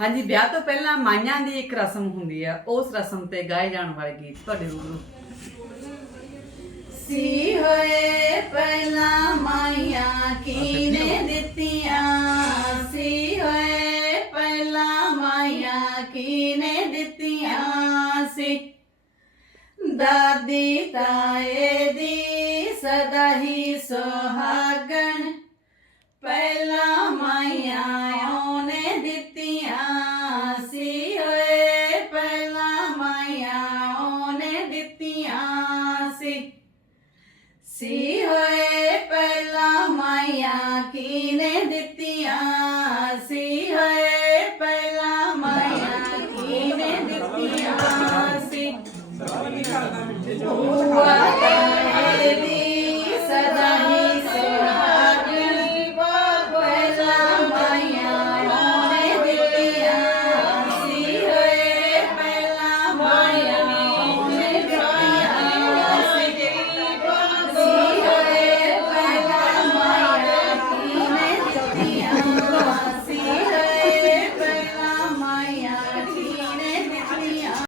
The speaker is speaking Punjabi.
ਹਾਂਜੀ ਵਿਆਹ ਤੋਂ ਪਹਿਲਾਂ ਮਾਈਆਂ ਦੀ ਇੱਕ ਰਸਮ ਹੁੰਦੀ ਆ ਉਸ ਰਸਮ ਤੇ ਗਾਏ ਜਾਣ ਵਾਲੇ ਗੀਤ ਤੁਹਾਡੇ ਰੂਬਰੂ। ਸੀ ਹੋਏ ਪਹਿਲਾਂ ਮਾਈਆਂ ਕੀਨੇ ਦਿੱਤੀਆਂ? ਸੀ ਹੋਏ ਪਹਿਲਾਂ ਮਾਈਆਂ ਕੀਨੇ ਦਿੱਤੀਆਂ? ਸੀ ਦਾਦੀ ਤਾਏ ਦੀ ਸਦਾ ਹੀ ਸੁਹਾਗਣ ਸੀ ਹੋਏ ਪਹਿਲਾਂ ਮਾਈਆਂ ਕੀਨੇ ਦਿੱਤੀਆਂ? ਸੀ ਹੋਏ ਪਹਿਲਾਂ ਮਾਈਆਂ ਕੀਨੇ ਦਿੱਤੀਆਂ? ਸੀ।